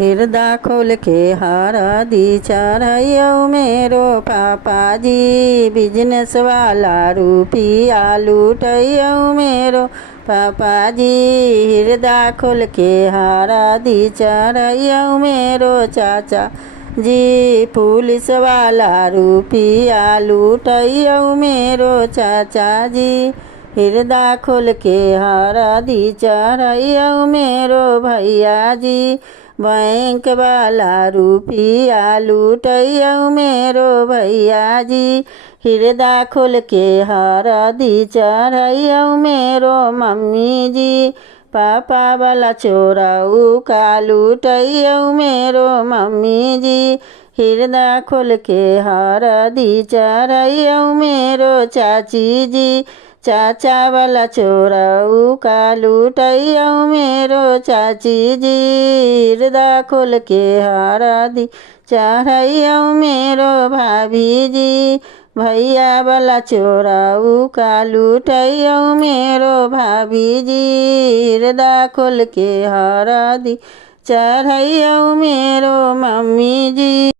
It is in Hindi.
हृदय खोल के हरदी चढ़ैयौ मेरो पापाजी। बिजनेस वाला रुपया लुटैयौ मेरो पापाजी। हृदय खोल के हरदी चढ़ैयौ मेरो चाचा जी। पुलिस वाला रुपया लुटैयौ मेरो चाचा जी। हृदय खोल के हरदी चढ़ैयौ मेरो भैया जी। बैंक वाला रुपया लुटैयौ मेरो भैया जी। हृदय खोल के हरदी चढ़ैयौ मेरो मम्मी जी। पापा वाला चोरऊ का लुटैयौ मेरो मम्मी जी। हृदय खोल के हरदी चढ़ैयौ मेरो चाची जी। चाचा वाला चोरऊ का लुटैयौ मेरो चाची जी। हृदय खोल के हरदी चढ़ैयौ मेरो भाभी जी। भैया वाला चोरऊ का लुटैयौ मेरो भाभी जी। हृदय खोल के हरदी चढ़ैयौ मेरो मम्मी जी।